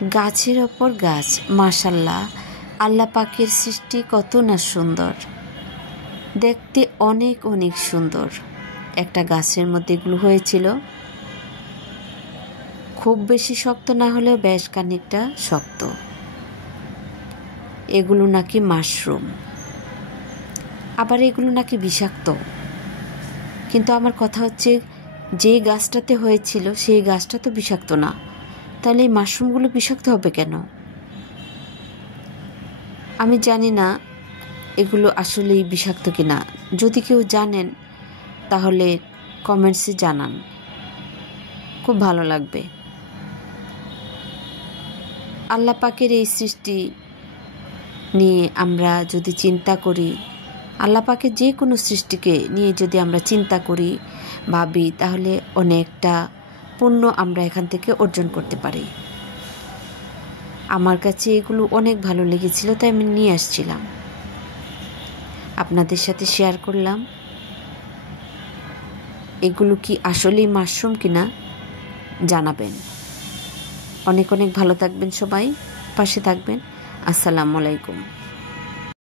গাছের ওপর গাছ, মাশাআল্লাহ, আল্লাহ পাকের সৃষ্টি কত না সুন্দর, দেখতে অনেক অনেক সুন্দর। একটা গাছের মধ্যে এগুলো হয়েছিল, খুব বেশি শক্ত না হলেও বেশ খানিকটা শক্ত। এগুলো নাকি মাশরুম, আবার এগুলো নাকি বিষাক্ত। কিন্তু আমার কথা হচ্ছে, যে গাছটাতে হয়েছিল সেই গাছটা তো বিষাক্ত না, তাহলে এই মাশরুমগুলো বিষাক্ত হবে কেন? আমি জানি না এগুলো আসলেই বিষাক্ত কিনা। যদি কেউ জানেন তাহলে কমেন্টসে জানান, খুব ভালো লাগবে। আল্লাহ পাকের এই সৃষ্টি নিয়ে আমরা যদি চিন্তা করি, আল্লাহ পাকের যে কোনো সৃষ্টিকে নিয়ে যদি আমরা চিন্তা করি, ভাবি, তাহলে অনেকটা পুণ্য আমরা এখান থেকে অর্জন করতে পারি। আমার কাছে এগুলো অনেক ভালো লেগেছিল, তাই আমি নিয়ে আসছিলাম, আপনাদের সাথে শেয়ার করলাম। এগুলো কি আসলেই মাশরুম কিনা জানাবেন। অনেক অনেক ভালো থাকবেন, সবাই পাশে থাকবেন। আসসালামু আলাইকুম।